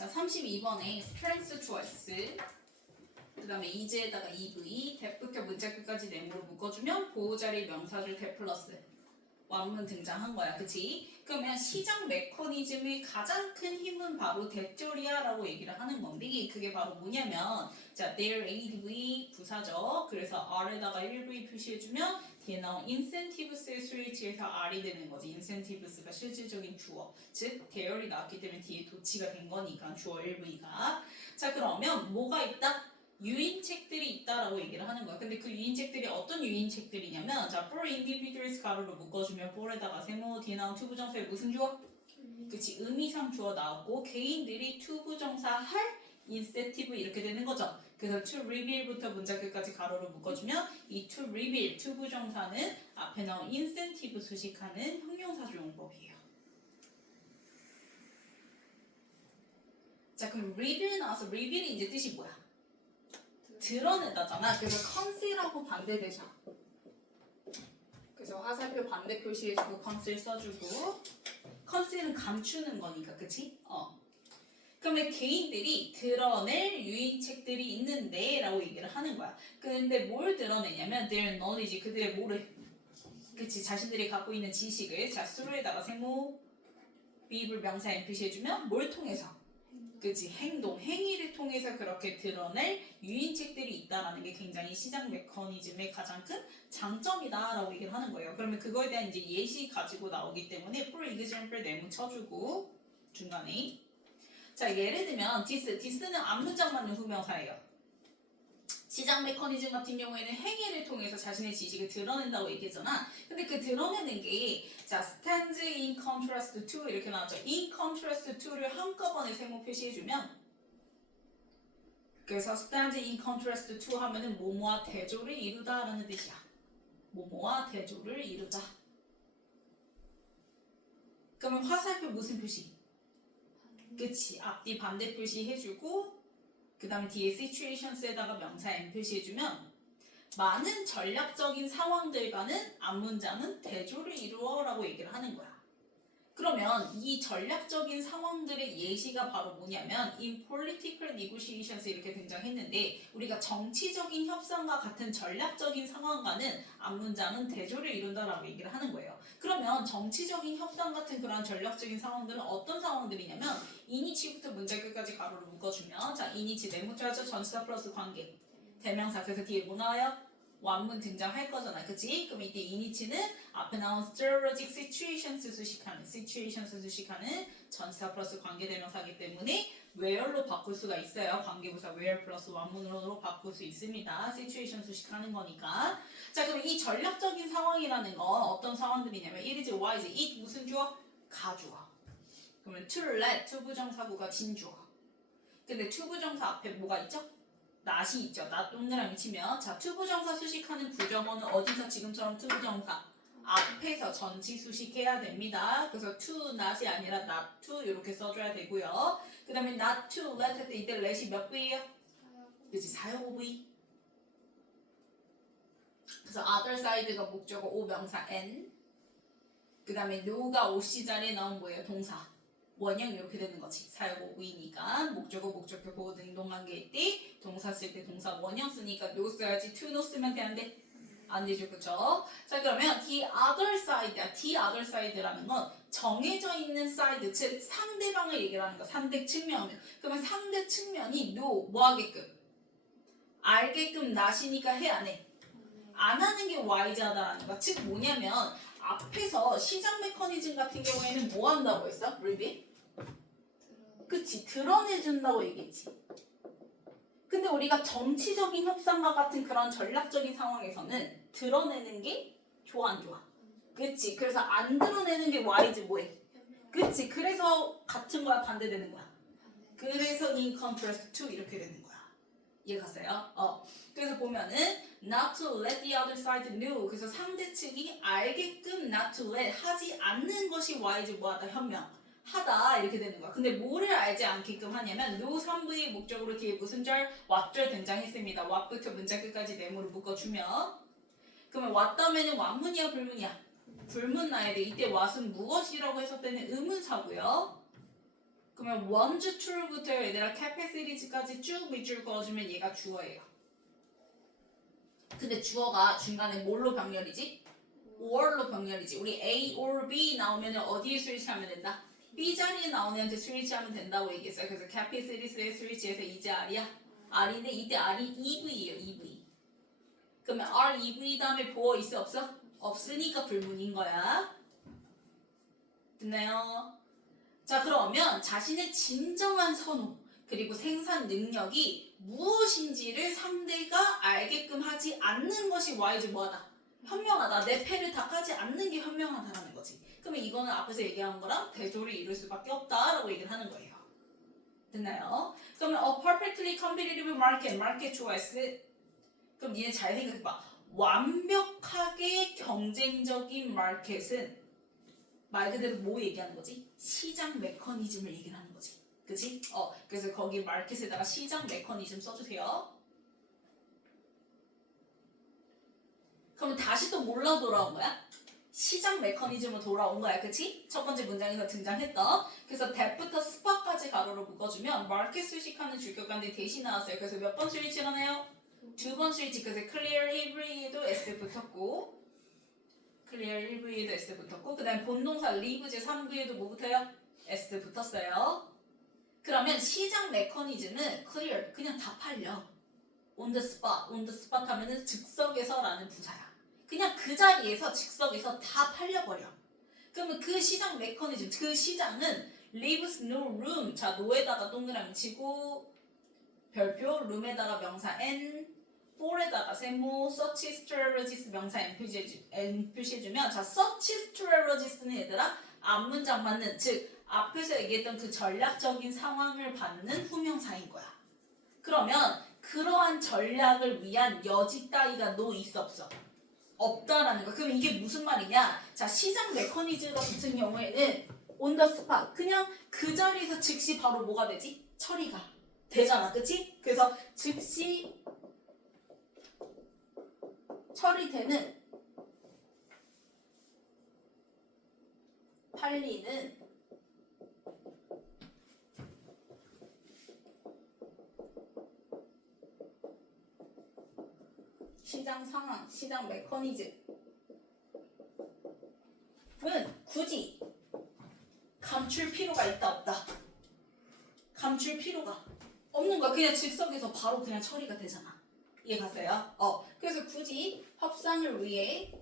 자, 32번에 strength choice 그 다음에 is에다가 EV 대부터 문자 끝까지 네모로 묶어주면 보호자리 명사절 대 플러스 완문 등장한 거야. 그치? 그러면 시장 메커니즘의 가장 큰 힘은 바로 대절이야라고 얘기를 하는 건데 그게 바로 뭐냐면 자, their ADV 부사죠. 그래서 R에다가 1V 표시해주면 뒤에 나온 incentives의 스위치에서 R이 되는 거지. incentives가 실질적인 주어. 즉, 대열이 나왔기 때문에 뒤에 도치가 된 거니까 주어 1V가. 자, 그러면 뭐가 있다? 유인책들이 있다라고 얘기를 하는 거야. 근데 그 유인책들이 어떤 유인책들이냐면 자, for individuals 가로로 묶어주면 for에다가 세모 뒤에 나온 투부정사에 무슨 주어? 그치, 의미상 주어 나왔고 개인들이 투부정사 할 incentive 이렇게 되는 거죠. 그래서 to reveal부터 문자 끝까지 가로로 묶어주면 이 to reveal 투부정사는 앞에 나온 incentive 수식하는 형용사 조용법이에요. 자, 그럼 reveal 나와서 reveal이 이제 뜻이 뭐야? 드러내다잖아. 그래서 conceal하고 반대되죠. 그래서 화살표 반대 표시해주고 conceal 써주고 conceal은 감추는 거니까, 그치? 그러면 개인들이 드러낼 유인책들이 있는데 라고 얘기를 하는 거야. 근데 뭘 드러내냐면 their knowledge, 그들의 뭐를 그치, 자신들이 갖고 있는 지식을 자, 수로에다가 세모 비입을 명사 표시해주면 뭘 통해서? 그치, 행동, 행위를 통해서 그렇게 드러낼 유인책들이 있다라는 게 굉장히 시장 메커니즘의 가장 큰 장점이다라고 얘기를 하는 거예요. 그러면 그거에 대한 이제 예시 가지고 나오기 때문에 for example 네모 쳐주고 중간에 자, 예를 들면 this는 앞문장 맞는 후명사예요. 시장 메커니즘 같은 경우에는 행위를 통해서 자신의 지식을 드러낸다고 얘기했잖아. 근데 그 드러내는 게 자, stands in contrast to 이렇게 나왔죠. in contrast to를 한꺼번에 세모 표시해주면 그래서 stands in contrast to 하면은 뭐뭐와 대조를 이루다라는 뜻이야. 뭐뭐와 대조를 이루다. 그러면 화살표 무슨 표시? 그치, 앞뒤 반대 표시 해주고 그 다음에 뒤에 situations에다가 명사 M 표시해주면 많은 전략적인 상황들과는 앞문장은 대조를 이루어라고 얘기를 하는 거야. 그러면 이 전략적인 상황들의 예시가 바로 뭐냐면 in political negotiations 이렇게 등장했는데 우리가 정치적인 협상과 같은 전략적인 상황과는 앞문장은 대조를 이룬다라고 얘기를 하는 거예요. 그러면 정치적인 협상 같은 그런 전략적인 상황들은 어떤 상황들이냐면 이니치부터 문장 끝까지 가로로 묶어주면 자, 이니치 네모자죠. 전치사 플러스 관계 대명사 그래서 뒤에 뭐 나와요? 완문 등장할 거잖아. 그치? 그럼 이때 이니치는 앞에 나온 strategic situations 수식하는 전치사 플러스 관계대명사이기 때문에 where로 바꿀 수가 있어요. 관계부사 where 플러스 완문으로 바꿀 수 있습니다. situation 수식하는 거니까. 자, 그럼 이 전략적인 상황이라는 건 어떤 상황들이냐면 it is wise, it 무슨 주어? 가주어. 그러면 to let 투부정사구가 진주어. 근데 투부정사 앞에 뭐가 있죠? not이 있죠. not 동그라미 치면 자, 투부정사 수식하는 구조어는 어디서 지금처럼 투부정사 앞에서 전치 수식해야 됩니다. 그래서 to not이 아니라 not to 이렇게 써줘야 되고요. 그 다음에 not to let 할 때 이때 let이 몇 V예요? 그치, 사용 V. 그래서 other side가 목적어 O 명사 N 그 다음에 no가 OC 자리에 나온 뭐예요? 동사 원형 이렇게 되는 거지. 사용 오브이니까 목적어 목적격 보호 능동관계일 때 동사 쓸 때 동사 원형 쓰니까 no 써야지 to no 쓰면 되는데 안 되죠. 그쵸? 자, 그러면 the other side야. the other side라는 건 정해져 있는 side 즉 상대방을 얘기를 하는 거. 상대 측면. 그러면 상대 측면이 no 뭐 하게끔? 알게끔 not이니까 해 안 해? 안 하는 게 wise하다라는 거. 즉 뭐냐면 앞에서 시장 메커니즘 같은 경우에는 뭐 한다고 했어? reveal? 그치, 드러내준다고 얘기했지. 근데 우리가 정치적인 협상과 같은 그런 전략적인 상황에서는 드러내는 게 좋아 안 좋아? 그치, 그래서 안 드러내는 게 wise 뭐해? 그치, 그래서 같은 거야 반대되는 거야? 그래서 in contrast to 이렇게 되는 거야. 이해 갔어요? 그래서 보면은 not to let the other side know 그래서 상대 측이 알게끔 not to let 하지 않는 것이 wise 뭐하다 현명 하다 이렇게 되는 거야. 근데 뭐를 알지 않게끔 하냐면 no 3부의 목적으로 뒤에 무슨 절? what절 등장했습니다. what부터 문장 끝까지 네모를 묶어주면 그러면 what 다음에는 완문이야 불문이야? 불문 나야 돼. 이때 what은 무엇이라고 했을 때는 의문사고요. 그러면 원주 true부터 얘들아 capacity까지 쭉 밑줄 그어주면 얘가 주어예요. 근데 주어가 중간에 뭘로 병렬이지? or로 병렬이지. 우리 A or B 나오면 어디에 스위치하면 된다? B 자리에 나오는 애한테 스위치하면 된다고 얘기했어요. 그래서 capacitys에 스위치해서 이제 R이야? R인데 이때 R이 EV예요. EV. 그러면 R, EV 다음에 보어 있어 없어? 없으니까 불문인 거야. 됐나요? 자, 그러면 자신의 진정한 선호 그리고 생산 능력이 무엇인지를 상대가 알게끔 하지 않는 것이 Y지 뭐하다? 현명하다. 내 패를 닦아지 않는 게 현명하다라는 거지. 그러면 이거는 앞에서 얘기한 거랑 대조를 이룰 수밖에 없다라고 얘기를 하는 거예요. 됐나요? 그러면 a perfectly competitive market, 마켓 좋아했어? 그럼 니네 잘 생각해봐. 완벽하게 경쟁적인 마켓은 말 그대로 뭐 얘기하는 거지? 시장 메커니즘을 얘기를 하는 거지. 그치? 그래서 거기 마켓에다가 시장 메커니즘 써주세요. 그러면 다시 또 뭘로 돌아온 거야? 시장 메커니즘으로 돌아온 거야. 그치? 첫 번째 문장에서 등장했던. 그래서 that부터 스팟까지 가로로 묶어주면 마켓 수식하는 주격관들이 대신 나왔어요. 그래서 몇 번 스위치가 나요? 2번 스위치. 그래서 clear 1V에도 S 붙었고 clear 1V에도 S 붙었고 그 다음에 본동사 leave 제 3V에도 뭐 붙어요? S 붙었어요. 그러면 시장 메커니즘은 clear 그냥 다 팔려. on the spot 하면은 즉석에서 라는 부사야. 그냥 그 자리에서 즉석에서 다 팔려버려. 그러면 그 시장 메커니즘, 그 시장은 leaves no room. 자, no에다가 동그라미 치고 별표, room에다가 명사 n, for에다가 세모, such strategies 명사 n 표시해주면 자, such strategies는 얘들아 앞문장 맞는 즉 앞에서 얘기했던 그 전략적인 상황을 받는 후명사인 거야. 그러면 그러한 전략을 위한 여지 따위가 너 있어 없어? 없다라는 거. 그럼 이게 무슨 말이냐? 자, 시장 메커니즘 같은 경우에는 on the spot 그냥 그 자리에서 즉시 바로 뭐가 되지? 처리가 되잖아. 그치? 그래서 즉시 처리되는 팔리는 시장 상황, 시장 메커니즘은 굳이 감출 필요가 있다 없다? 감출 필요가 없는 거야. 그냥 즉석에서 바로 그냥 처리가 되잖아. 이해 갔어요? 그래서 굳이 협상을 위해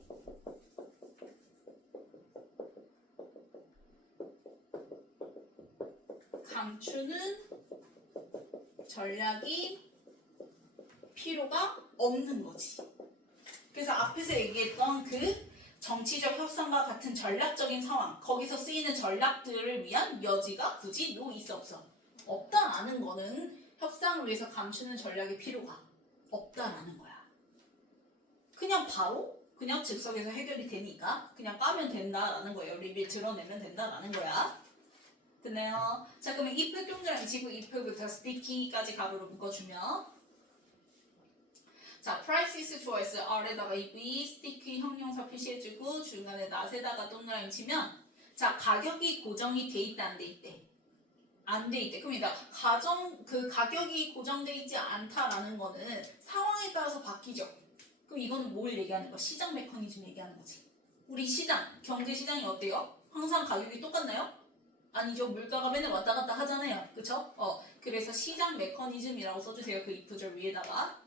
감추는 전략이 필요가 없는 거지. 그래서 앞에서 얘기했던 그 정치적 협상과 같은 전략적인 상황, 거기서 쓰이는 전략들을 위한 여지가 굳이 있어 없어? 없다라는 거는 협상을 위해서 감추는 전략이 필요가 없다라는 거야. 그냥 바로 그냥 즉석에서 해결이 되니까 그냥 까면 된다라는 거예요. 리뷰 드러내면 된다라는 거야. 됐나요? 자, 그러면 if 동그라미 치고 if부터 sticky까지 가로로 묶어주면 자, price is choice R에다가 if sticky 형용사 표시해주고 중간에 not에다가 동그라미 치면 자, 가격이 고정이 돼 있다 안 돼 있대? 안 돼 있대. 그럼 이다 그 가격이 고정돼 있지 않다라는 거는 상황에 따라서 바뀌죠. 그럼 이거는 뭘 얘기하는 거야? 시장 메커니즘 얘기하는 거지. 우리 시장, 경제 시장이 어때요? 항상 가격이 똑같나요? 아니죠. 물가가 맨날 왔다 갔다 하잖아요. 그쵸? 그래서 시장 메커니즘이라고 써주세요. 그 if절 위에다가.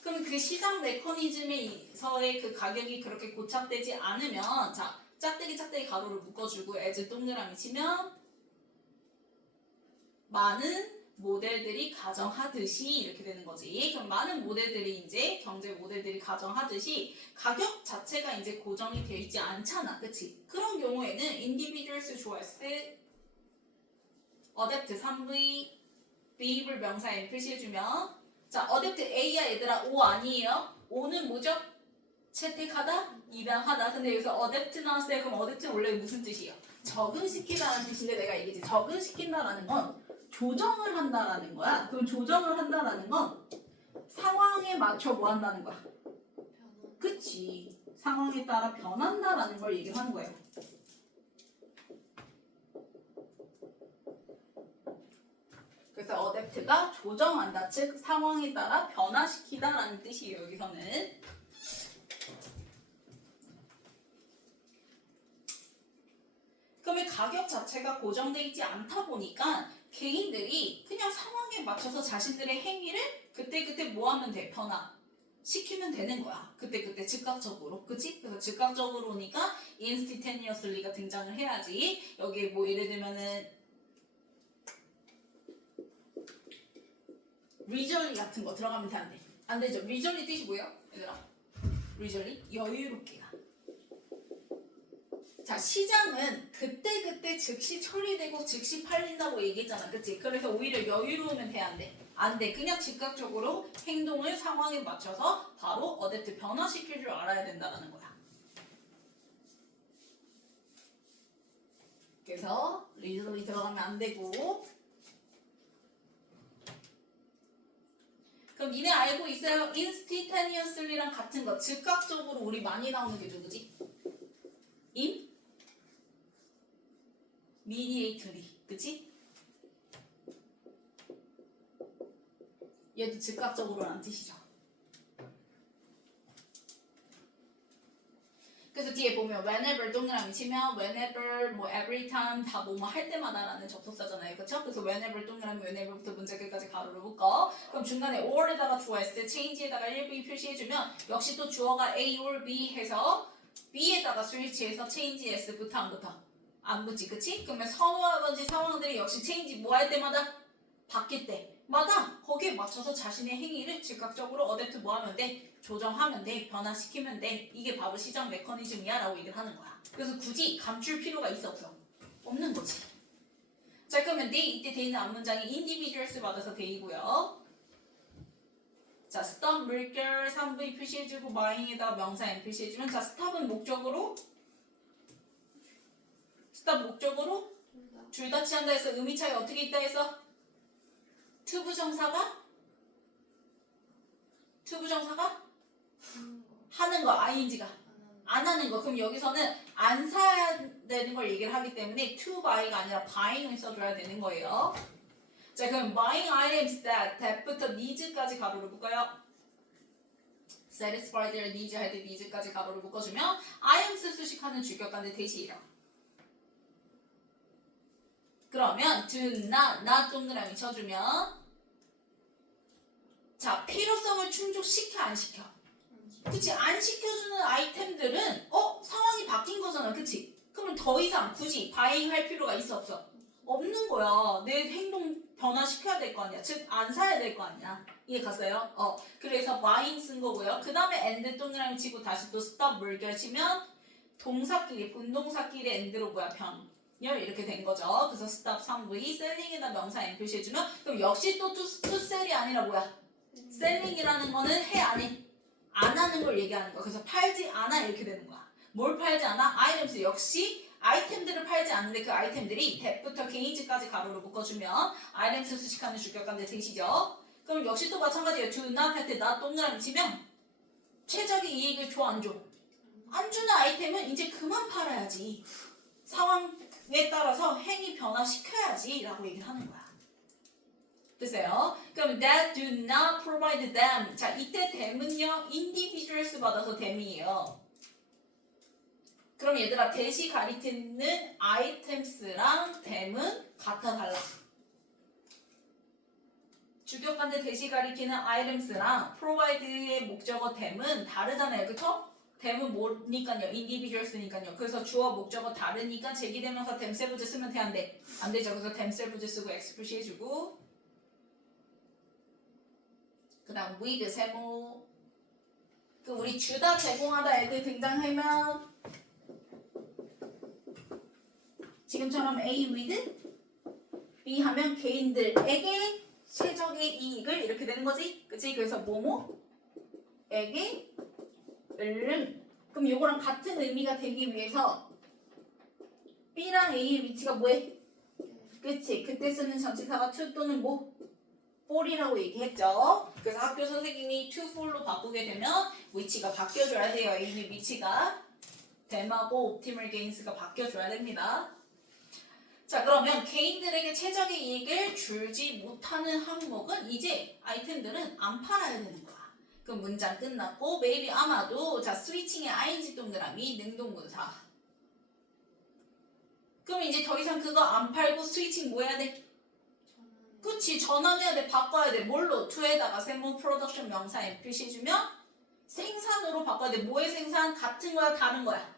그럼 그 시장 메커니즘에서의 그 가격이 그렇게 고착되지 않으면 자, 짝대기 가로를 묶어주고 as 동그라미 치면 많은 모델들이 가정하듯이 이렇게 되는 거지. 그럼 많은 모델들이 이제 경제 모델들이 가정하듯이 가격 자체가 이제 고정이 되어 있지 않잖아. 그치? 그런 경우에는 individuals 좋아했을 때 adapt 3V behavior 명사 n 표시해주면 자, adapt A야 얘들아 O 아니에요? O는 뭐죠? 채택하다? 입양하다. 근데 여기서 adapt 나왔어요. 그럼 adapt는 원래 무슨 뜻이에요? 적응시키다라는 뜻인데 내가 얘기했지. 적응시킨다라는 건 조정을 한다라는 거야. 그럼 조정을 한다라는 건 상황에 맞춰 뭐 한다는 거야? 그치. 상황에 따라 변한다라는 걸 얘기하는 거예요. 어댑트가 조정한다. 즉 상황에 따라 변화시키다라는 뜻이에요. 여기서는. 그러면 가격 자체가 고정돼 있지 않다 보니까 개인들이 그냥 상황에 맞춰서 자신들의 행위를 그때그때 뭐 하면 돼? 변화시키면 되는 거야. 그때그때 즉각적으로. 그치? 그래서 즉각적으로니까 instantaneously가 등장을 해야지. 여기 뭐 예를 들면은 leisurely 같은 거 들어가면 돼, 안 돼? 안 되죠. leisurely 뜻이 뭐예요? 얘들아? leisurely? 여유롭게가. 자, 시장은 그때그때 즉시 처리되고 즉시 팔린다고 얘기했잖아. 그치? 그래서 오히려 여유로우면 돼, 안 돼? 안 돼. 그냥 즉각적으로 행동을 상황에 맞춰서 바로 어댑트 변화시킬 줄 알아야 된다는 거야. 그래서 leisurely 들어가면 안 되고. 그럼 니네 알고 있어요? instantaneously랑 같은 거. 즉각적으로 우리 많이 나오는 게 누구지? immediately. 그치? 얘도 즉각적으로라는 뜻이죠. 그래서 뒤에 보면 whenever 동그라미 치면 whenever, 뭐 every time 다 뭐 할 때마다라는 접속사잖아요. 그쵸? 그래서 whenever 동그라미 whenever부터 문제 끝까지 가로를 묶어. 그럼 중간에 or에다가 주어 S, change에다가 1, B 표시해주면 역시 또 주어가 A or B 해서 B에다가 스위치해서 change S 붙어 안 붙어? 안 붙지. 그치? 그러면 선호하던지 상황들이 역시 change 뭐 할 때마다? 바뀔 때마다 거기에 맞춰서 자신의 행위를 즉각적으로 어댑트 뭐 하면 돼? 조정하면 돼, 변화시키면 돼. 이게 바로 시장 메커니즘이야 라고 얘기를 하는 거야. 그래서 굳이 감출 필요가 있어 없어? 없는 거지. 자, 그러면 they, 이때 they는 앞문장이 individuals 받아서 they이고요. 자, stop 물결 3V 표시해주고 buying에다가 명사 M 표시해주면 자, stop은 목적으로 stop 목적으로 둘 다 취한다 해서 의미 차이 어떻게 있다 해서 to 부정사가 하는 거, ing가 안 하는 거. 그럼 여기서는 안 사야 되는 걸 얘기를 하기 때문에 to buy가 아니라 buying을 써줘야 되는 거예요. 자, 그럼 buying items that부터 needs까지 가로를 묶어요. satisfy their needs 할 때 needs까지 가로를 묶어주면 items 수식하는 주격관대 대시예요. 그러면 do not 동그라미 쳐주면 자, 필요성을 충족시켜 안 시켜? 그치? 안 시켜주는 아이템들은 상황이 바뀐 거잖아. 그치? 그러면 더 이상 굳이 바잉 할 필요가 있어 없어? 없는 거야. 내 행동 변화시켜야 될 거 아니야. 즉 안 사야 될 거 아니야. 이해 갔어요? 그래서 바잉 쓴 거고요. 그 다음에 엔드 동그라미 치고 다시 또 스톱 물결 치면 동사끼리 분동사끼리 엔드로 뭐야 변열 이렇게 된 거죠. 그래서 스톱 3V 셀링에다 명사 M 표시해주면 그럼 역시 또 투셀이 아니라 뭐야? 셀링이라는 거는 해 안 해? 안 하는 걸 얘기하는 거야. 그래서 팔지 않아 이렇게 되는 거야. 뭘 팔지 않아? 아이템스 역시 아이템들을 팔지 않는데 그 아이템들이 that부터 gage까지 가로로 묶어주면 아이템스 수식하는 주격관대 되시죠. 그럼 역시 또 마찬가지예요. do not 할 때 not 동그라미 치면 최적의 이익을 줘 안 줘? 안 주는 아이템은 이제 그만 팔아야지. 상황에 따라서 행위 변화시켜야지 라고 얘기를 하는 거야. 됐어요? 그럼 that do not provide them. 자, 이때 them은요 individuals 받아서 them이에요. 그럼 얘들아 대시 가리키는 items랑 them은 같아 달라? 주격관대 대시 가리키는 items랑 provide의 목적어 them은 다르잖아요. 그쵸? them은 뭐니까요? individuals니까요. 그래서 주어 목적어 다르니까 제기대명사 them 세부제 쓰면 돼 안 돼? 안 되죠. 그래서 them 세부제 쓰고 x 표시해주고 그 다음 with 세모 그 우리 주다 제공하다 애들 등장하면 지금처럼 A with B 하면 개인들에게 최적의 이익을 이렇게 되는 거지 그치? 그래서 뭐뭐에게 그럼 요거랑 같은 의미가 되기 위해서 B랑 A의 위치가 뭐해? 그치? 그때 쓰는 전치사가 to 또는 뭐? for이라고 얘기했죠. 그래서 학교 선생님이 to for로 바꾸게 되면 위치가 바뀌어줘야 돼요. A의 위치가 them하고 optimal gains가 바뀌어줘야 됩니다. 자, 그러면 개인들에게 최적의 이익을 주지 못하는 항목은 이제 아이템들은 안 팔아야 되는 거야. 그럼 문장 끝났고 maybe 아마도 자 스위칭의 ing 동그라미 능동문사. 그럼 이제 더 이상 그거 안 팔고 스위칭 뭐 해야 돼? 그치, 전환해야 돼. 바꿔야 돼. 뭘로? to에다가 세무 프로덕션 명사에 표시해주면 생산으로 바꿔야 돼. 뭐의 생산? 같은 거야 다른 거야?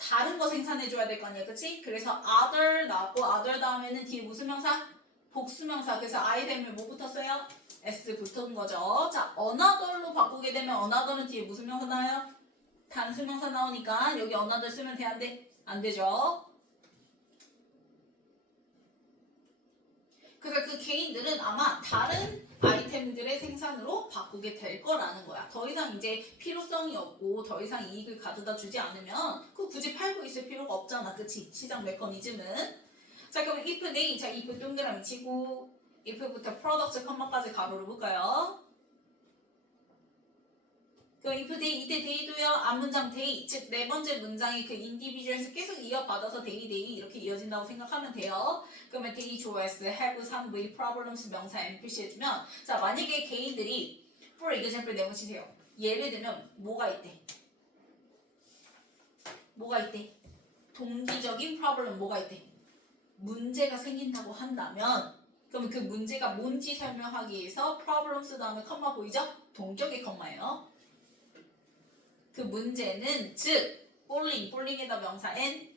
다른 거 생산해줘야 될 거 아니야, 그치? 그래서 other 나왔고 other 다음에는 뒤에 무슨 명사? 복수명사. 그래서 I 되면 뭐 붙었어요? S 붙은 거죠. 자, another로 바꾸게 되면 another는 뒤에 무슨 명사 나와요? 단수명사 나오니까 여기 another 쓰면 돼, 안 돼? 안 되죠. 그래서 그 개인들은 아마 다른 아이템들의 생산으로 바꾸게 될 거라는 거야. 더 이상 이제 필요성이 없고 더 이상 이익을 가져다 주지 않으면 그 굳이 팔고 있을 필요가 없잖아. 그치? 시장 메커니즘은. 자, 그럼 if they, 자 if 동그라미 치고 if부터 product, 컴마까지 가로로 볼까요? 그럼 if they, 이때 day도요. 앞문장 day, 즉 네 번째 문장이 그 individual에서 계속 이어받아서 day, day 이렇게 이어진다고 생각하면 돼요. 그러면 day, 조S, have, 3V, problems 명사 M 표시해주면 자, 만약에 개인들이 for example 내보시세요. 예를 들면 뭐가 있대? 뭐가 있대? 동기적인 problem 뭐가 있대? 문제가 생긴다고 한다면 그러면 그 문제가 뭔지 설명하기 위해서 problems 다음에 컴마 보이죠? 동격의 컴마예요. 그 문제는 즉 볼링에다 명사 n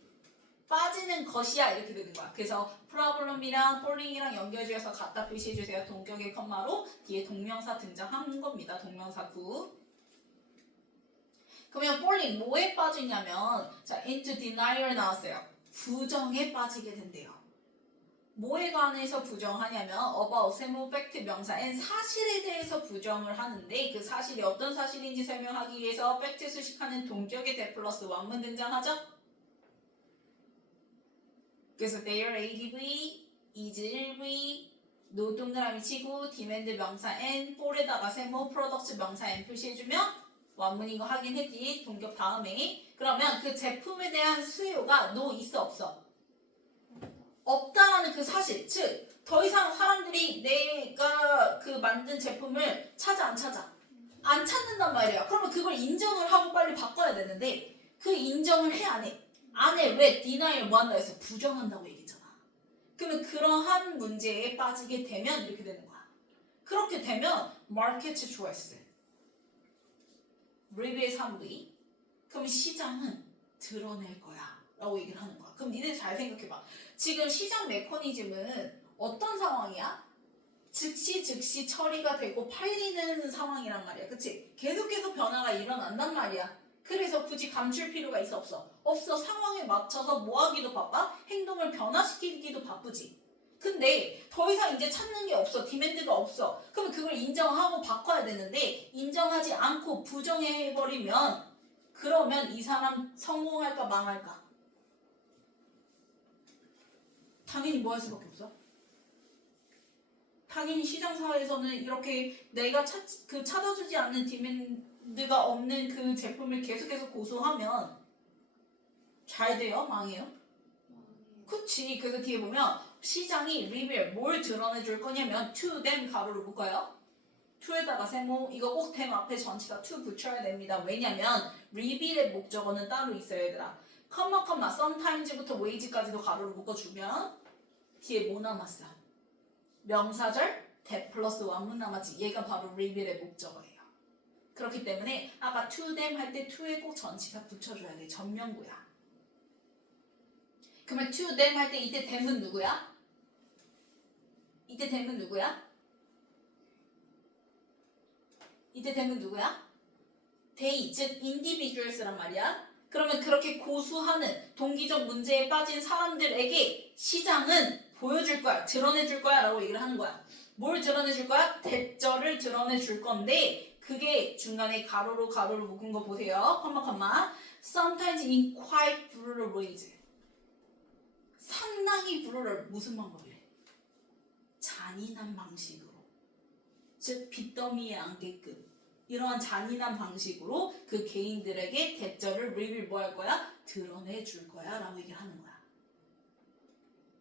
빠지는 것이야 이렇게 되는 거야. 그래서 problem이랑 볼링이랑 연결지어서 갖다 표시해주세요. 동격의 컴마로 뒤에 동명사 등장한 겁니다. 동명사 구. 그러면 볼링 뭐에 빠지냐면 자 into denial 나왔어요. 부정에 빠지게 된대요. 뭐에 관해서 부정하냐면 about 세무 팩트 명사 n 사실에 대해서 부정을 하는데 그 사실이 어떤 사실인지 설명하기 위해서 팩트 수식하는 동격의 대 플러스 원문 등장하죠. 그래서 their ADV, is 일v, 노 동그라미 치고 demand 명사 n, for에다가 세무 프로덕트 명사 n 표시해주면 원문인 거 확인했지. 동격 다음에 그러면 그 제품에 대한 수요가 no 있어 없어? 없다라는 그 사실, 즉 더 이상 사람들이 내가 그 만든 제품을 찾아 안 찾아? 안 찾는단 말이야. 그러면 그걸 인정을 하고 빨리 바꿔야 되는데 그 인정을 해 안 해? 안 해. 왜? denial 뭐 한다 해서 부정한다고 얘기했잖아. 그러면 그러한 문제에 빠지게 되면 이렇게 되는 거야. 그렇게 되면 market choice, 리뷰의 3V, 그럼 시장은 드러낼 거야 라고 얘기를 하는 거야. 그럼 니네 잘 생각해봐. 지금 시장 메커니즘은 어떤 상황이야? 즉시 처리가 되고 팔리는 상황이란 말이야. 그치? 계속해서 변화가 일어난단 말이야. 그래서 굳이 감출 필요가 있어 없어? 없어. 상황에 맞춰서 뭐 하기도 바빠? 행동을 변화시키기도 바쁘지. 근데 더 이상 이제 찾는 게 없어. 디맨드가 없어. 그러면 그걸 인정하고 바꿔야 되는데 인정하지 않고 부정해버리면 그러면 이 사람 성공할까 망할까? 당연히 뭐 할 수밖에 없어? 당연히 시장사회에서는 이렇게 내가 찾아주지 않는 디맨드가 없는 그 제품을 계속해서 고수하면 잘 돼요? 망해요? 그치. 그래서 뒤에 보면 시장이 리빌 뭘 드러내줄 거냐면 to them 가로로 볼까요? to에다가 세모 이거 꼭 them 앞에 전치사 to 붙여야 됩니다. 왜냐면 리빌의 목적어는 따로 있어요 얘들아. 컴마 sometimes부터 wage까지도 가로로 묶어주면 뒤에 뭐 남았어? 명사절 that 플러스 원문 남았지. 얘가 바로 리빌의 목적어예요. 그렇기 때문에 아까 to them 할 때 to에 꼭 전치사 붙여줘야 돼. 전명구야. 그러면 to them 할 때 이때 them은 누구야? 이때 them은 누구야? 이때 them은 누구야? they, 즉 individuals란 말이야. 그러면 그렇게 고수하는 동기적 문제에 빠진 사람들에게 시장은 보여줄 거야. 드러내줄 거야 라고 얘기를 하는 거야. 뭘 드러내줄 거야? 대절을 드러내줄 건데 그게 중간에 가로로 묶은 거 보세요. 컴마 sometimes in quite brutal ways. 상당히 brutal. 무슨 방법이래? 잔인한 방식으로. 즉 빚더미에 안게끔. 이러한 잔인한 방식으로 그 개인들에게 대절을 리빌 뭐 할 거야? 드러내줄 거야 라고 얘기를 하는 거야.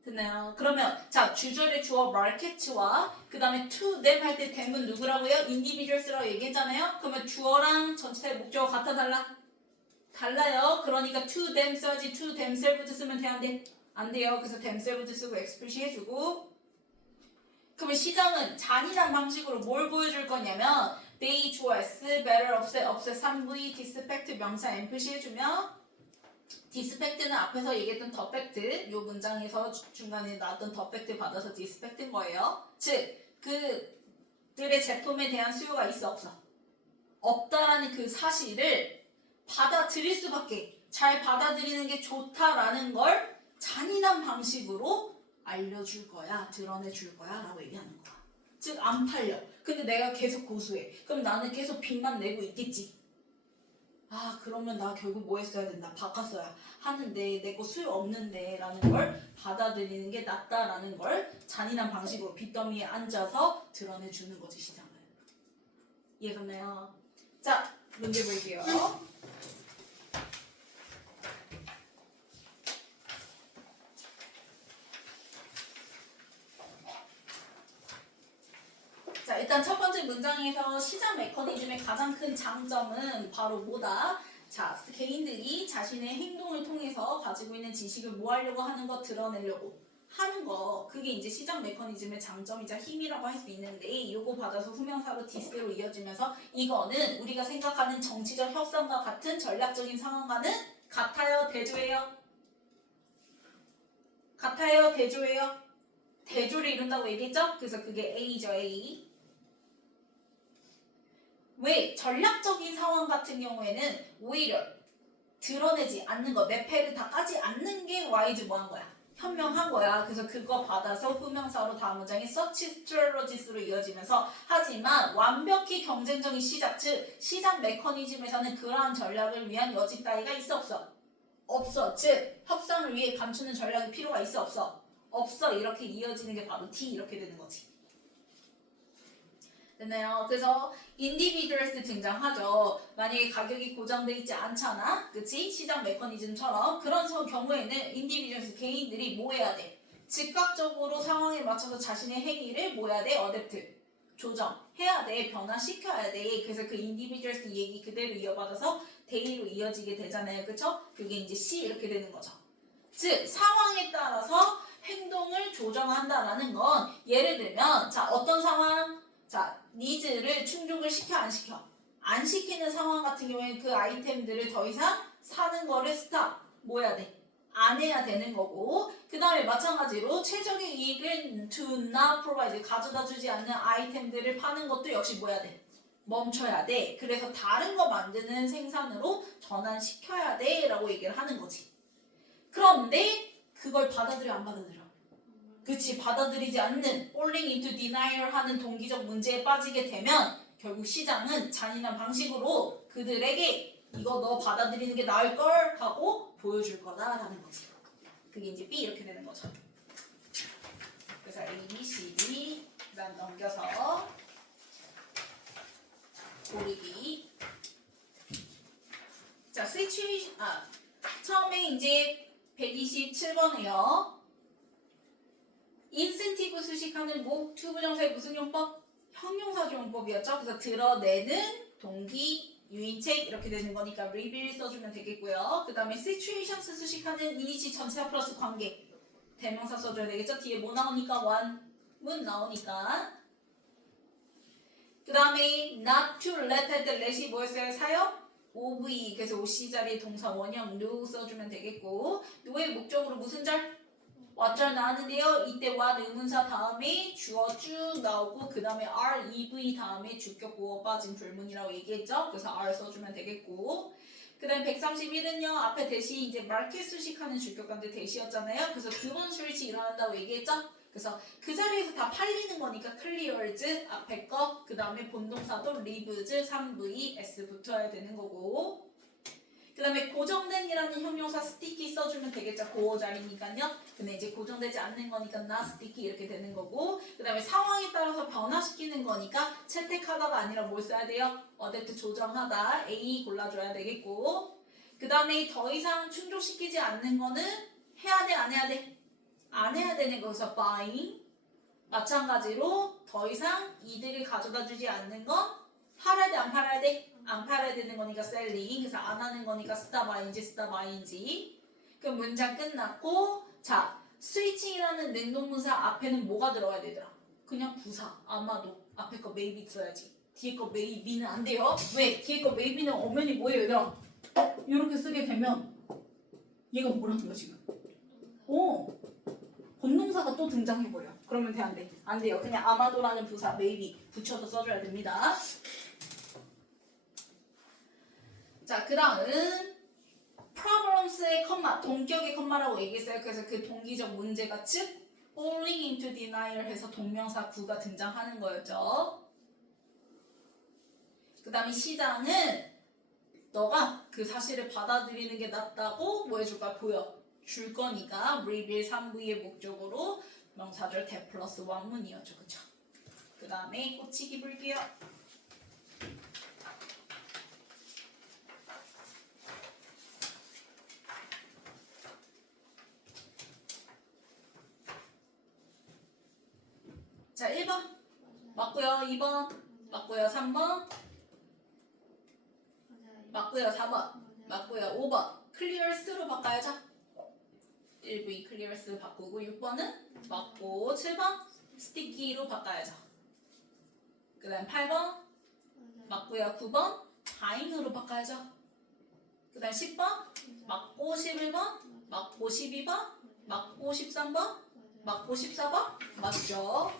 됐나요? 그러면 자 주절의 주어 market와 그 다음에 to them 할 때 them은 누구라고요? individuals라고 얘기했잖아요. 그러면 주어랑 전치사의 목적어 같아 달라? 달라요. 그러니까 to them 써야지 to themselves 쓰면 돼 안 돼? 안 돼요. 그래서 themselves 쓰고 explicit 해주고 그러면 시장은 잔인한 방식으로 뭘 보여줄 거냐면 they 주어 s better offset 3v dispect 명사 empty 해주면 디스펙트는 앞에서 얘기했던 더 팩트 요 문장에서 중간에 나왔던 더 팩트 받아서 디스펙트인 거예요. 즉 그들의 제품에 대한 수요가 있어 없어? 없다라는 그 사실을 받아들일 수밖에 잘 받아들이는 게 좋다라는 걸 잔인한 방식으로 알려줄 거야 드러내줄 거야 라고 얘기하는 거야. 즉 안 팔려. 근데 내가 계속 고수해. 그럼 나는 계속 빚만 내고 있겠지. 아 그러면 나 결국 뭐 했어야 된다 바꿨어야 하는데 내 거 수요 없는데 라는 걸 받아들이는 게 낫다라는 걸 잔인한 방식으로 빚더미에 앉아서 드러내주는 거지 시장을. 이해갔나요? 자 문제 볼게요. 자 일단 첫 번째 문장에서 시장 메커니즘의 가장 큰 장점은 바로 뭐다? 자 개인들이 자신의 행동을 통해서 가지고 있는 지식을 뭐 하려고 하는 거 드러내려고 하는 거 그게 이제 시장 메커니즘의 장점이자 힘이라고 할 수 있는데 이거 받아서 후명사로 디스로 이어지면서 이거는 우리가 생각하는 정치적 협상과 같은 전략적인 상황과는 같아요 대조해요? 같아요 대조해요? 대조를 이룬다고 얘기했죠? 그래서 그게 A죠 A. 왜? 전략적인 상황 같은 경우에는 오히려 드러내지 않는 거, 매패를 다 까지 않는 게 Y즈 뭐 한 거야? 현명한 거야. 그래서 그거 받아서 후명사로 다음 문장이 such strategies로 이어지면서 하지만 완벽히 경쟁적인 시작, 즉 시장 메커니즘에서는 그러한 전략을 위한 여지 따위가 있어 없어? 없어. 즉 협상을 위해 감추는 전략이 필요가 있어 없어? 없어. 이렇게 이어지는 게 바로 D 이렇게 되는 거지. 됐나요? 그래서 individuals 등장하죠. 만약에 가격이 고정돼 있지 않잖아. 그치? 시장 메커니즘처럼 그런 경우에는 individuals 개인들이 뭐 해야 돼? 즉각적으로 상황에 맞춰서 자신의 행위를 뭐 해야 돼? 어댑트 조정해야 돼. 변화시켜야 돼. 그래서 그 individuals 얘기 그대로 이어받아서 day로 이어지게 되잖아요. 그쵸? 그게 이제 C 이렇게 되는 거죠. 즉 상황에 따라서 행동을 조정한다라는 건 예를 들면 자 어떤 상황? 자 니즈를 충족을 시켜 안 시켜? 안 시키는 상황 같은 경우에는 그 아이템들을 더 이상 사는 거를 스탑 뭐 해야 돼? 안 해야 되는 거고 그 다음에 마찬가지로 최적의 이익을 do not provide 가져다 주지 않는 아이템들을 파는 것도 역시 뭐 해야 돼? 멈춰야 돼. 그래서 다른 거 만드는 생산으로 전환시켜야 돼 라고 얘기를 하는 거지. 그런데 그걸 받아들여 안 받아들여? 그치 받아들이지 않는 falling into denial 하는 동기적 문제에 빠지게 되면 결국 시장은 잔인한 방식으로 그들에게 이거 너 받아들이는 게 나을걸 하고 보여줄 거다라는 거지. 그게 이제 B 이렇게 되는 거죠. 그래서 A, B, C, D 그다음 넘겨서 고르기. 자, situation 처음에 이제 127번이요. 인센티브 수식하는 뭐 투부정사의 무슨 용법? 형용사조 용법이었죠. 그래서 드러내는 동기 유인책 이렇게 되는 거니까 reveal 써주면 되겠고요. 그 다음에 situations 수식하는 이니시 전체와 플러스 관계 대명사 써줘야 되겠죠. 뒤에 뭐 나오니까 one 나오니까. 그 다음에 not to let 할 때 let이 뭐였어요? 사역? OV 그래서 OC 자리에 동사 원형 no 써주면 되겠고 no의 목적으로 무슨 절? what절 나왔는데요. 이때 what 의문사 다음에 주어 쭉 나오고 그 다음에 are, EV 다음에 주격 보어 빠진 불문이라고 얘기했죠. 그래서 are 써주면 되겠고 그 다음 131은요. 앞에 대시 이제 마켓 수식하는 주격관데 대시였잖아요. 그래서 두번 스위치 일어난다고 얘기했죠. 그래서 그 자리에서 다 팔리는 거니까 clears 앞에 거 그 다음에 본동사도 leaves 3V S 붙어야 되는 거고 그 다음에 고정된이라는 형용사 sticky 써주면 되겠죠. 그 자리니까요. 근데 이제 고정되지 않는 거니까 not sticky 이렇게 되는 거고 그 다음에 상황에 따라서 변화시키는 거니까 채택하다가 아니라 뭘 써야 돼요? 어댑트 조정하다 A 골라줘야 되겠고 그 다음에 더 이상 충족시키지 않는 거는 해야 돼 안 해야 돼? 안 해야 되는 거기서 buying. 마찬가지로 더 이상 이들이 가져다 주지 않는 건 팔아야 돼, 안 팔아야 돼? 안 팔아야 되는 거니까 selling. 그래서 안 하는 거니까 stop buying인지. 그럼 문장 끝났고, 자, 스위칭이라는 능동문사 앞에는 뭐가 들어가야 되더라? 그냥 부사. 아마도 앞에 거 maybe 써야지. 뒤에 거 maybe는 안 돼요. 왜? 뒤에 거 maybe는 엄연히 뭐예요, 얘들아? 이렇게 쓰게 되면 얘가 뭐라는 거야 지금? 본동사가 또 등장해버려. 그러면 돼, 안 돼? 안 돼요. 그냥 아마도라는 부사 maybe 붙여서 써줘야 됩니다. 자, 그 다음 problems의 컴마, 동격의 컴마라고 얘기했어요. 그래서 그 동기적 문제가 즉 falling into denial 해서 동명사 구가 등장하는 거였죠. 그 다음에 시장은 너가 그 사실을 받아들이는 게 낫다고 뭐 해줄 거야? 보여줄 거니까 reveal 3부의 목적으로 명사절 that 플러스 왕문이었죠. 그쵸? 그 다음에 꽂히기 볼게요. 자, 1번 맞고요. 2번 맞고요. 3번 맞고요. 4번 맞고요. 5번 클리어스로 바꿔야죠. 1V 클리어스 바꾸고 6번은 맞고 7번 스티키로 바꿔야죠. 그 다음 8번 맞고요. 9번 다잉으로 바꿔야죠. 그 다음 10번 맞고 11번 맞고 12번 맞고 13번 맞고 14번 맞죠?